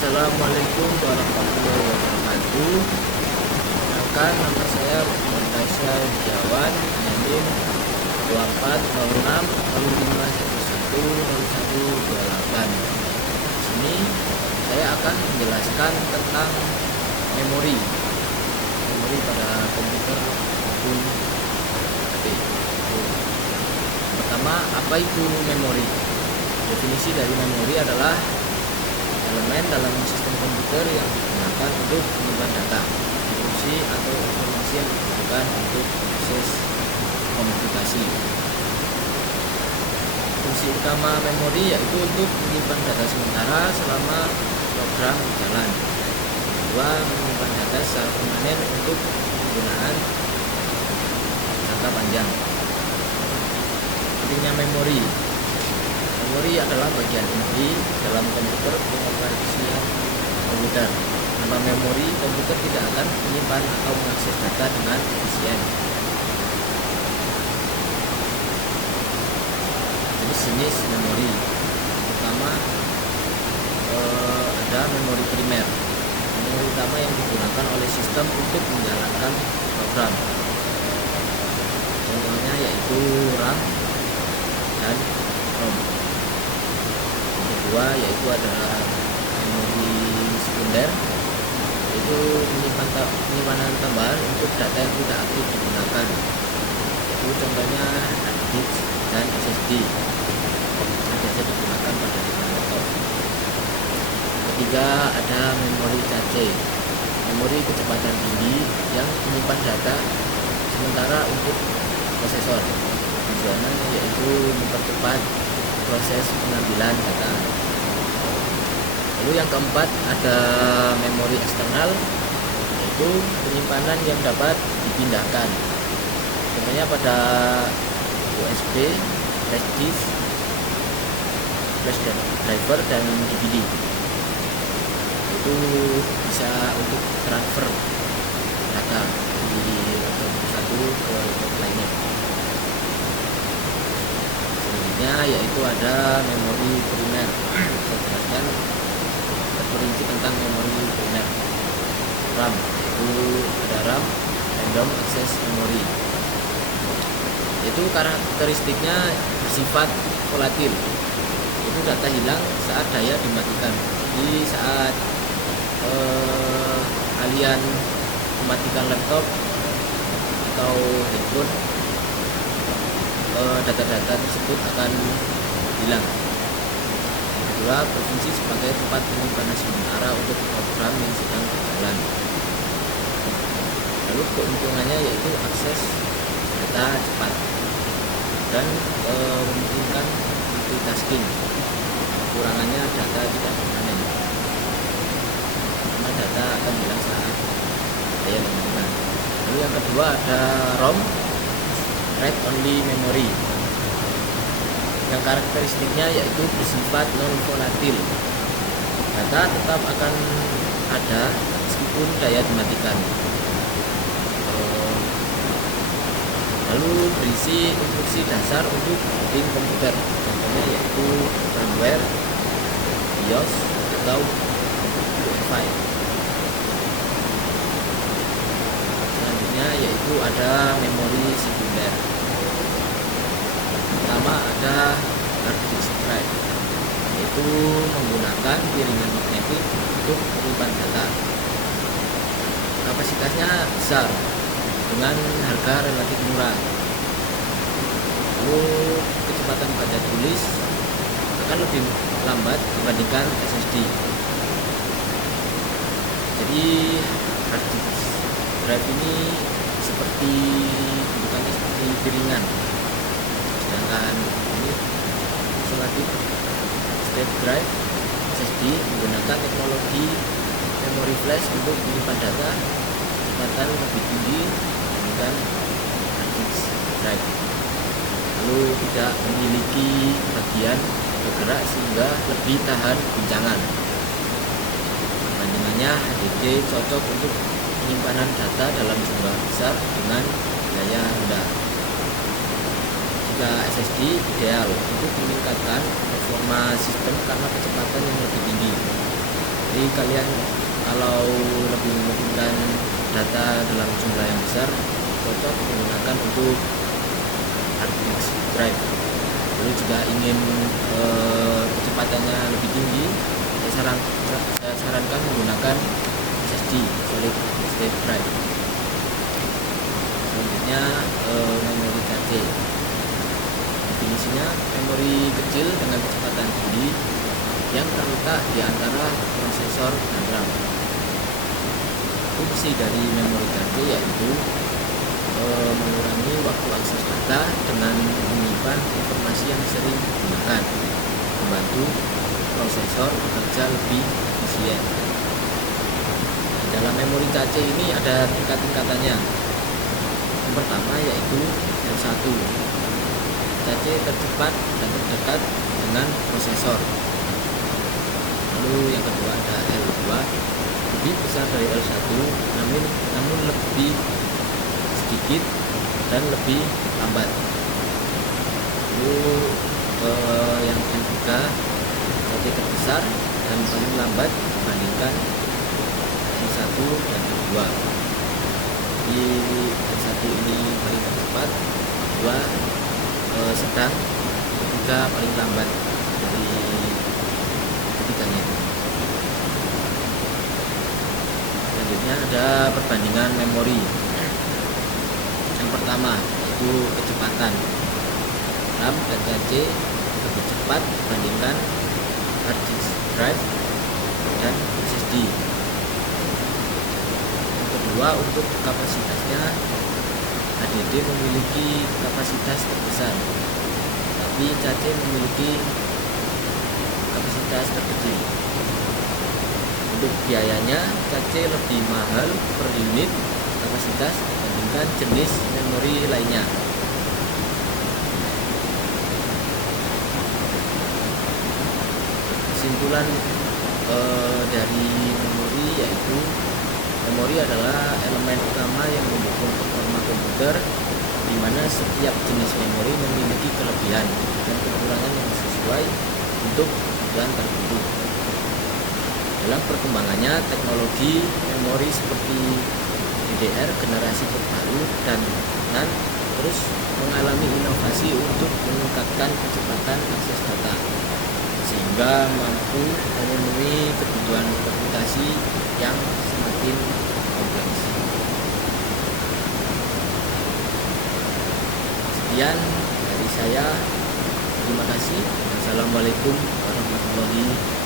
Assalamualaikum warahmatullahi wabarakatuh. Perkenalkan, nama saya Muhammad Tasya Wijawan, NIM 240605110128. Di sini saya akan menjelaskan tentang memori pada komputer maupun HP. Pertama, apa itu memori? Definisi dari memori adalah elemen dalam sistem komputer yang digunakan untuk menyimpan data, instruksi atau informasi yang dibutuhkan untuk proses komputasi. Fungsi utama memori yaitu untuk menyimpan data sementara selama program berjalan. Kedua, menyimpan data secara permanen untuk penggunaan jangka panjang. Pentingnya memori adalah bagian inti dalam komputer pengoperasian komputer. Tanpa memori, komputer tidak akan menyimpan atau mengakses data dengan efisien. Jenis memori pertama, ada memori primer. Memori utama yang digunakan oleh sistem untuk menjalankan program. Contohnya yaitu RAM dan ROM. Kedua yaitu adalah memori sekunder, yaitu penyimpanan tambahan untuk data yang tidak aktif digunakan. Itu contohnya hard disk dan SSD yang biasa digunakan pada laptop. Ketiga, ada memori cache, memori kecepatan tinggi yang menyimpan data sementara untuk prosesor. Tujuannya yaitu mempercepat proses pengambilan data. Lalu yang keempat, ada memori eksternal, yaitu penyimpanan yang dapat dipindahkan. Contohnya pada USB, flash disk, flash driver, dan DVD. Itu bisa untuk transfer data dari laptop satu ke laptop lainnya. Selanjutnya yaitu ada memori primer. Saya jelaskan terperinci tentang memori primer. RAM, yaitu ada RAM, random access memory. Itu karakteristiknya bersifat volatil. Itu data hilang saat daya dimatikan. Jadi saat kalian mematikan laptop atau handphone, data-data tersebut akan hilang. Kedua, berfungsi sebagai tempat penyimpanan sementara untuk program yang sedang berjalan. Lalu keuntungannya yaitu akses data cepat dan memungkinkan multitasking. Kekurangannya data tidak permanen, karena data akan hilang saat daya dimatikan. Lalu yang kedua ada ROM, Write Only Memory, yang karakteristiknya yaitu bersifat non volatil. Data tetap akan ada meskipun daya dimatikan. Lalu berisi instruksi dasar untuk booting komputer, contohnya yaitu firmware, BIOS, atau UEFI. Selanjutnya yaitu ada memori sekunder. Pertama ada hard disk drive, yaitu menggunakan piringan magnetik untuk menyimpan data. Kapasitasnya besar dengan harga relatif murah. Lalu kecepatan baca tulis akan lebih lambat dibandingkan SSD. Jadi hard disk drive ini bentukannya seperti piringan, sedangkan ini isolatif state drive SSD menggunakan teknologi memori flash untuk menyimpan data kecepatan lebih tinggi dibandingkan hard disk drive. Lalu tidak memiliki bagian bergerak sehingga lebih tahan guncangan. Perbandingannya, HDD cocok untuk penyimpanan data dalam jumlah besar dengan daya rendah. Jika SSD ideal untuk meningkatkan performa sistem karena kecepatan yang lebih tinggi. Jadi Jadi kalian kalau lebih membutuhkan data dalam jumlah yang besar, cocok menggunakan untuk hard disk drive. Lalu juga ingin kecepatannya lebih tinggi, saya sarankan menggunakan SSD, solid state drive. Selanjutnya memori cache. Definisinya, memori kecil dengan kecepatan tinggi yang terletak di antara prosesor dan RAM. Fungsi dari memori cache yaitu mengurangi waktu akses data dengan menyimpan informasi yang sering digunakan, membantu prosesor bekerja lebih efisien. Dalam memori cache ini ada tingkat-tingkatannya. Yang pertama yaitu L1, cache tercepat dan terdekat dengan prosesor. Lalu yang kedua ada L2, lebih besar dari L1 namun lebih sedikit dan lebih lambat. Lalu yang L3, cache terbesar dan paling lambat dibandingkan L1 dan L2. Di L1 ini paling cepat, L2 sedang, L3 paling lambat dari ketiganya. Selanjutnya ada perbandingan memori. Yang pertama yaitu kecepatan. RAM dan cache lebih cepat dibandingkan hard disk drive dan SSD. Yang kedua, untuk kapasitasnya, HDD memiliki kapasitas terbesar, tapi cache memiliki kapasitas terkecil. Untuk biayanya, cache lebih mahal per unit kapasitas dibandingkan jenis memori lainnya. Kesimpulan dari memori yaitu memori adalah elemen utama yang mendukung performa komputer, di mana setiap jenis memori memiliki kelebihan dan kekurangan yang sesuai untuk kebutuhan tertentu. Dalam perkembangannya, teknologi memori seperti DDR generasi terbaru dan NAND terus mengalami inovasi untuk meningkatkan kecepatan akses data, sehingga mampu memenuhi kebutuhan komputasi yang semakin kompleks. Sekian dari saya. Terima kasih. Assalamualaikum warahmatullahi wabarakatuh.